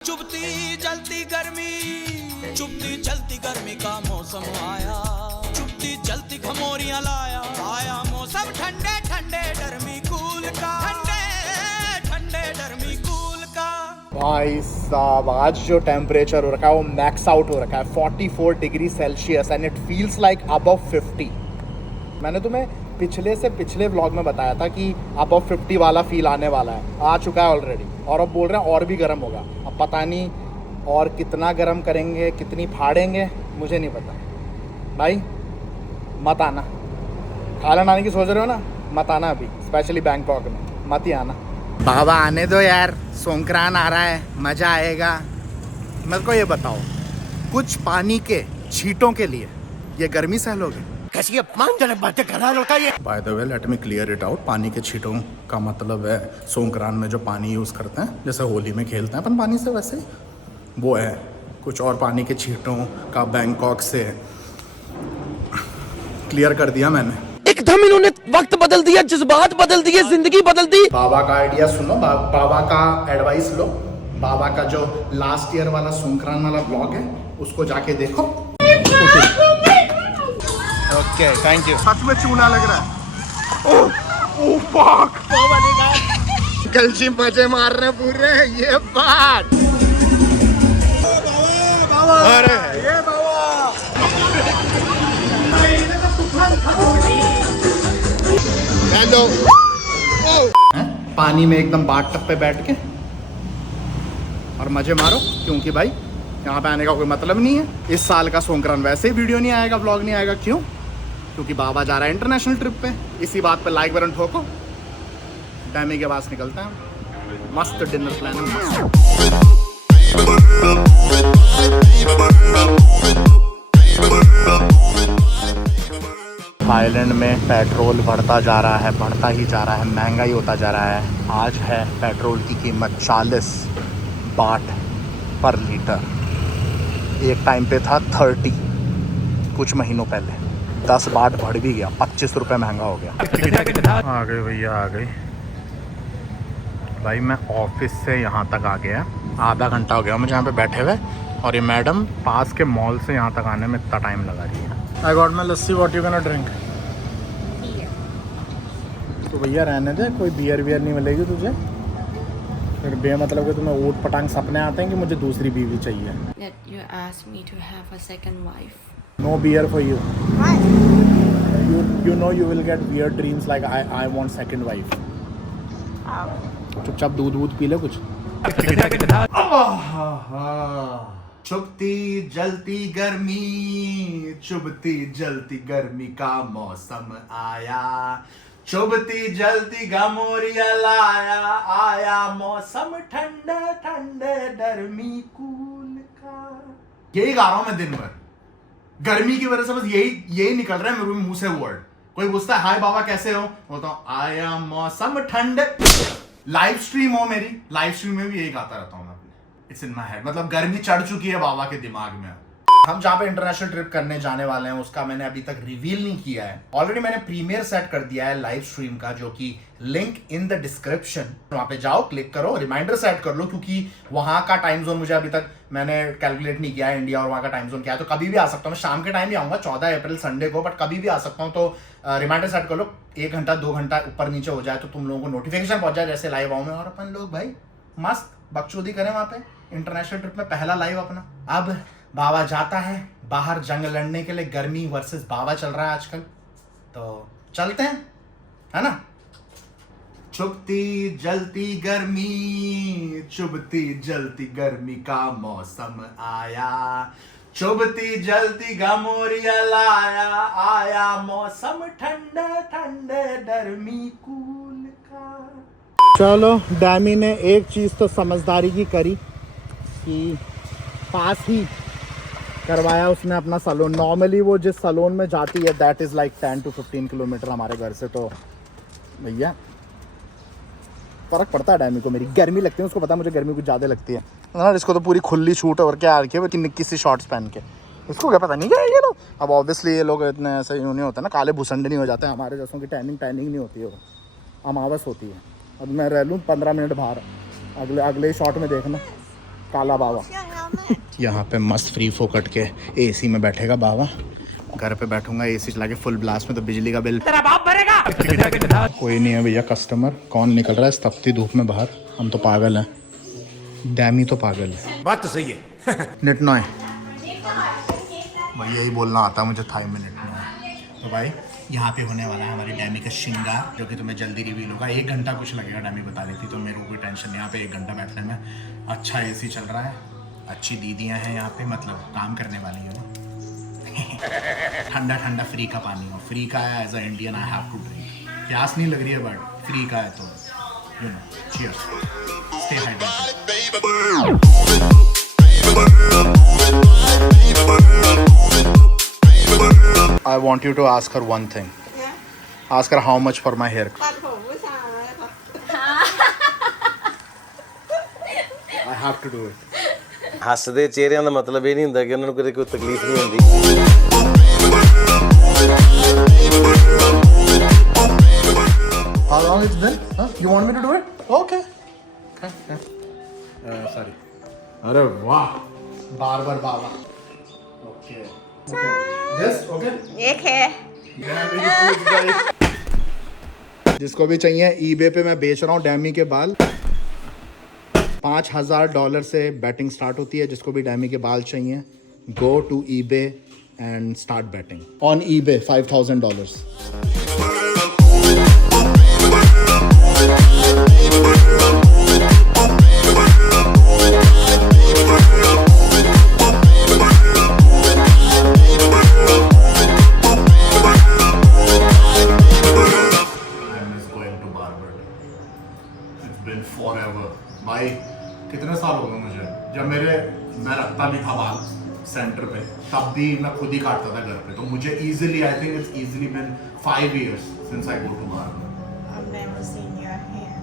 चुभती जलती गर्मी, चुभती जलती गर्मी का मौसम आया, चुभती जलती घमोरियां लाया, आया मौसम ठंडे ठंडे डरमी कूल का, ठंडे ठंडे डरमी कूल का। भाई साहब आज जो टेम्परेचर हो रखा है वो मैक्स आउट हो रखा है 44 degree Celsius and it feels like above 50। मैंने तुम्हें पिछले व्लॉग में बताया था कि अबव 50 वाला फील आने वाला है, आ चुका है ऑलरेडी। और अब बोल रहे हैं और भी गर्म होगा। अब पता नहीं और कितना गर्म करेंगे, कितनी फाड़ेंगे, मुझे नहीं पता। भाई मत आना, थाईलैंड आने की सोच रहे हो ना, मत आना अभी, स्पेशली बैंकॉक में मत ही आना। बाबा आने दो यार, सोंकरान आ रहा है, मज़ा आएगा। मेरे को ये बताओ, कुछ पानी के छींटों के लिए ये गर्मी सह लोगे? कैसी अपमानजनक बातें कर रहा है लड़का ये। By the way let me clear it out. पानी के छींटों का मतलब है सोंकरान में जो पानी यूज़ करते हैं, जैसे होली में खेलते हैं अपन पानी से, वैसे वो है। कुछ और पानी के छींटों का बैंकॉक से क्लियर कर दिया मैंने। एकदम इन्होंने वक्त बदल दिया, जज्बात बदल दिए, जिंदगी बदल दी। बाबा का आइडिया सुनो, बाबा का एडवाइस लो। बाबा का जो लास्ट ईयर वाला सोंकरान वाला ब्लॉग है उसको जाके देखो। Okay thank you. सच में चूना लग रहा है। ओह फक, कलची मजे मार रहे पूरे, ये बात। अरे ये बाबा हेलो। पानी में एकदम बाट टप पे बैठ के और मजे मारो, क्योंकि भाई यहाँ पे आने का कोई मतलब नहीं है। इस साल का सोंकरान वैसे ही वीडियो नहीं आएगा, ब्लॉग नहीं आएगा। क्यों? क्योंकि बाबा जा रहा है इंटरनेशनल ट्रिप पे। इसी बात पे लाइक बटन ठोको, डैमी के पास निकलता है। मस्त डिनर प्लान है। थाईलैंड में पेट्रोल बढ़ता जा रहा है, बढ़ता ही जा रहा है, महंगा ही होता जा रहा है। आज है पेट्रोल की कीमत 40 बाट पर लीटर। एक टाइम पे था 30, कुछ महीनों पहले 10 बाट बढ़ भी गया, 25 रुपये महंगा हो गया। आ गए भैया, आ गई। भाई मैं ऑफिस से यहाँ तक आ गया, आधा घंटा हो गया मुझे यहाँ पे बैठे हुए, और ये मैडम पास के मॉल से यहाँ तक आने में इतना टाइम लगा रही है। I got my lassi, what you can drink? तो भैया रहने दे, कोई बियर वियर नहीं मिलेगी तुझे। फिर बे मतलब कि तुम्हें ऊट पटांग सपने आते हैं कि मुझे दूसरी बीवी चाहिए। That you asked me to have a second wife. No beer for you. Why? You know you will get weird dreams like I want second wife. चुपचाप दूध वूध पी ले कुछ। चुभती जलती गर्मी, चुभती जलती गर्मी का मौसम आया, चुभती जलती घमोरियां लाया, आया मौसम ठंडे ठंडे डरमी कूल का। यही गा रहा हूं मैं दिन भर, गर्मी की वजह से बस यही निकल रहा है मेरे मुंह से वर्ड। कोई पूछता है हाय बाबा कैसे हो, बोलता हूं आया मौसम ठंडे। लाइव स्ट्रीम हो मेरी, लाइव स्ट्रीम में भी यही गाता रहता हूं मैं। इट्स इन माय हेड, मतलब गर्मी चढ़ चुकी है बाबा के दिमाग में। हम जहाँ पे इंटरनेशनल ट्रिप करने जाने वाले हैं उसका मैंने अभी तक रिवील नहीं किया है। ऑलरेडी मैंने प्रीमियर सेट कर दिया है लाइव स्ट्रीम का, जो कि लिंक इन द डिस्क्रिप्शन। वहां पे जाओ, क्लिक करो, रिमाइंडर सेट कर लो, क्योंकि वहां का टाइम जोन मुझे अभी तक मैंने कैलकुलेट नहीं किया है, इंडिया और वहां का टाइम जोन क्या है। तो कभी भी आ सकता हूँ, मैं शाम के टाइम ही आऊंगा 14 अप्रैल संडे को, बट कभी भी आ सकता हूँ। तो रिमाइंडर सेट कर लो, 1 घंटा 2 घंटा ऊपर नीचे हो जाए तो तुम लोगों को नोटिफिकेशन पहुंच जाए जैसे लाइव आऊँ मैं, और अपन लोग भाई मस्त बकचोदी करें वहां पे इंटरनेशनल ट्रिप में। पहला लाइव अपना। अब बाबा जाता है बाहर जंग लड़ने के लिए, गर्मी वर्सेस बाबा चल रहा है आजकल, तो चलते हैं, है ना। चुभती जलती गर्मी, चुभती जलती गर्मी का मौसम आया, चुभती जलती घमोरियां लाया, आया मौसम ठंडे ठंडे डरमी कूल का। चलो डैमी ने एक चीज तो समझदारी की करी कि पास ही करवाया उसने अपना सैलून। नॉर्मली वो जिस सैलून में जाती है that is like 10 to 15 kilometre हमारे घर से। तो भैया फ़र्क पड़ता है डैमी को, मेरी गर्मी लगती है, उसको पता है मुझे गर्मी कुछ ज़्यादा लगती है ना। इसको तो पूरी खुली छूट और क्या रखी है, वो निक्की सी शॉर्ट्स पहन के, इसको क्या पता नहीं क्या है ये लोग। अब ऑब्वियसली ये लोग इतने ऐसे नहीं होते ना, काले भुसंडे नहीं हो जाते, हमारे जैसों की टैनिंग नहीं होती है, वो अमावस होती है। अब मैं रह लूँ 15 मिनट बाहर, अगले शॉट में देखना काला बाबा। यहाँ पे मस्त फ्री फोकट के एसी में बैठेगा बाबा। घर पे बैठूंगा एसी चला के फुल ब्लास्ट में, तो बिजली का बिल तेरा बाप भरेगा। कोई नहीं है भैया कस्टमर। कौन निकल रहा है इस तपती धूप में बाहर? हम तो पागल हैं, डैमी तो पागल है। बात तो सही है। निटनो है भाई, यही बोलना आता है मुझे, थाई में निटनो है। तो भाई यहाँ पे होने वाला है हमारी डैमी का श्रृंगार, जो कि तुम्हें जल्दी रिवील होगा। 1 घंटा कुछ लगेगा, डैमी बता रही थी, तो मेरे को कोई टेंशन नहीं। यहाँ पे 1 घंटा बैठने में। अच्छा एसी चल रहा है, अच्छी दीदियाँ हैं यहाँ पे, मतलब काम करने वाली है वो। ठंडा ठंडा फ्री का पानी हो, फ्री का है, as a Indian I have to drink. प्यास नहीं लग रही है बट फ्री का है तो you know, cheers, stay hydrated. I want you to ask her one thing. Ask her how much for my haircut. ตัดผมผู้ชายค่ะ I have to do it. ਹੱਸਦੇ ਚਿਹਰਿਆਂ ਦਾ ਮਤਲਬ ਇਹ ਨਹੀਂ ਹੁੰਦਾ ਕਿ ਉਹਨਾਂ ਨੂੰ ਕਦੇ ਕੋਈ ਤਕਲੀਫ ਨਹੀਂ ਹੁੰਦੀ। How long it's been? Huh? You want me to do it? Okay. Okay. Sorry. अरे वाह, बार बाबा। Okay. Okay. This okay? एक है जिसको भी चाहिए, eBay पे मैं बेच रहा हूँ डैमी के बाल। $5,000 से बैटिंग स्टार्ट होती है। जिसको भी डैमी के बाल चाहिए, go to eBay and start batting on eBay। $5,000। भाई कितने साल हो गए मुझे, जब मैं रखता भी था बाल सेंटर पे, तब भी मैं खुद ही काटता था घर पे। तो मुझे easily, I think it's easily been 5 years since I go to barber. I've never seen your hair.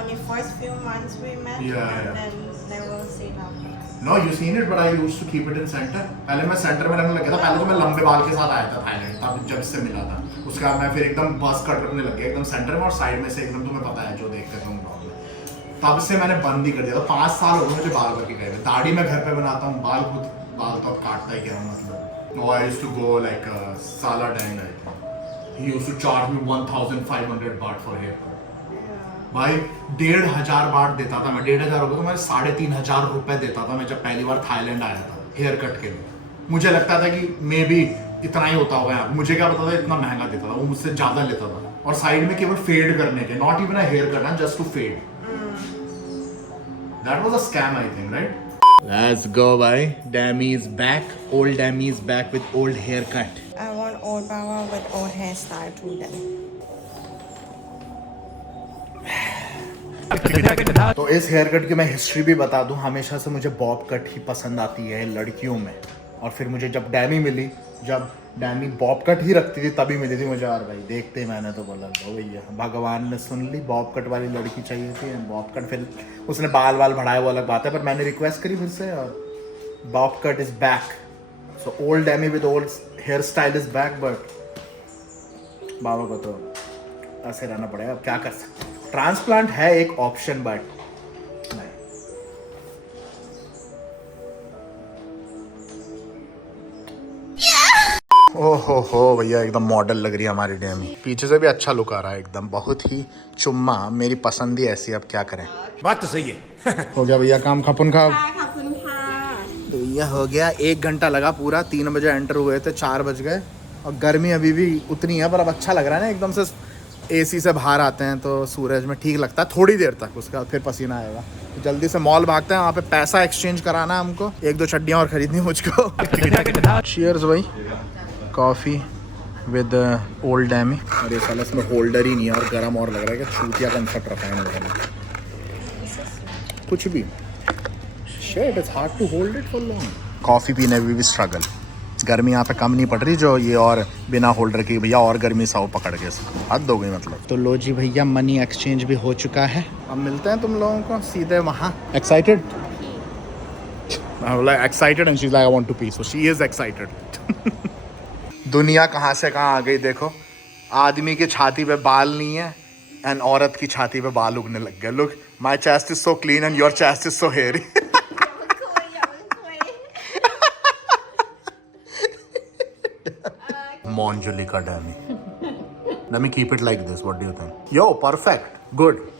Only first few months we met, Yeah, and yeah. then never seen after. No, you seen it, but I used to keep it in center. पहले मैं centre में रखने लग गया था। पहले तो मैं लंबे बाल के साथ आया था थाईलैंड, तब जब इससे मिला था। उसके बाद मैं फिर एकदम बस कट रखने लग गया, एकदम सेंटर में और साइड में से एकदम, तुम्हें पता है जो देखते थे ब्लॉग में। तब से मैंने बंद ही कर दिया था। 5 साल हो गए मुझे बाल करके गए। दाढ़ी मैं घर पे बनाता हूँ, बाल तो अब काटता ही क्या हूँ, मतलब। No, I used to go like Sala Dang, I think. He used to charge me 1,500 baht for haircut. भाई 1,500 बात देता था मैं। 1,500 रुपये तो मैं 3,500 रुपये देता था मैं जब पहली बार थाईलैंड आया था हेयर कट के लिए। मुझे लगता था कि मे बी इतना ही होता होगा यहाँ। मुझे क्या पता था इतना महंगा देता था वो, मुझसे ज़्यादा लेता था। और साइड में केवल फेड करने के, not even a haircut, just to fade. That was a scam, I think, right? Let's go, bhai. Dami is back. Old Dami is back with old haircut. I want old Baba with old hairstyle too then. तो इस hair cut की मैं history भी बता दूं। हमेशा से मुझे बॉब कट ही पसंद आती है लड़कियों में। और फिर मुझे जब डैमी मिली, जब डैमी बॉब कट ही रखती थी तभी मिली थी मुझे। और भाई देखते ही मैंने तो बोला लो भैया, भगवान ने सुन ली, बॉब कट वाली लड़की चाहिए थी। बॉब कट, फिर उसने बाल बढ़ाए वो अलग बात है, पर मैंने रिक्वेस्ट करी फिर से और bob cut is back. So old dummy with old hair style is back. But बाबा को तो ऐसे रहना पड़ेगा, अब क्या कर सकते हैं। ट्रांसप्लांट है एक ऑप्शन, बट नहीं। ओहो भैया, एकदम मॉडल लग रही है हमारी डैमी। पीछे से भी अच्छा लुक आ रहा है एकदम, बहुत ही चुम्मा। मेरी पसंद ही ऐसी, अब क्या करें। बात तो सही है। हो गया भैया काम खपुन खा। ขอบคุณค่ะ भैया हो गया, 1 घंटा लगा पूरा। 3 बजे एंटर हुए थे, 4 बज गए। और गर्मी अभी भी उतनी है, पर अब अच्छा लग रहा है ना, एकदम से एसी से बाहर आते हैं तो सूरज में ठीक लगता है थोड़ी देर तक। उसके बाद फिर पसीना आएगा। तो जल्दी से मॉल भागते हैं, वहाँ पे पैसा एक्सचेंज कराना है हमको। 1-2 चड्डियाँ और खरीदनी मुझको। चीयर्स भाई, कॉफ़ी विद ओल्ड डैमी। और ये साला इसमें होल्डर ही नहीं है और गर्म और लग रहा है कि चूतिया कंसेप्ट रखा है इन्होंने। कुछ भी shit, it's hard to hold it for long. Coffee पीने में भी स्ट्रगल। गर्मी यहाँ पे कम नहीं पड़ रही जो ये और बिना होल्डर की भैया और गर्मी साव पकड़ के हद हो गई मतलब। तो लो जी भैया, मनी एक्सचेंज भी हो चुका है। अब मिलते हैं तुम लोगों को सीधे वहाँ। Excited? Excited and she is like I want to pee, so she is excited. दुनिया कहाँ से कहाँ आ गई देखो। आदमी की छाती पे बाल नहीं है एंड औरत की छाती पे बाल उगने लग गए। Look, my chest is so clean and your chest is so hairy. Come on, Julika Dami. Let me keep it like this. What do you think? Yo, perfect. Good.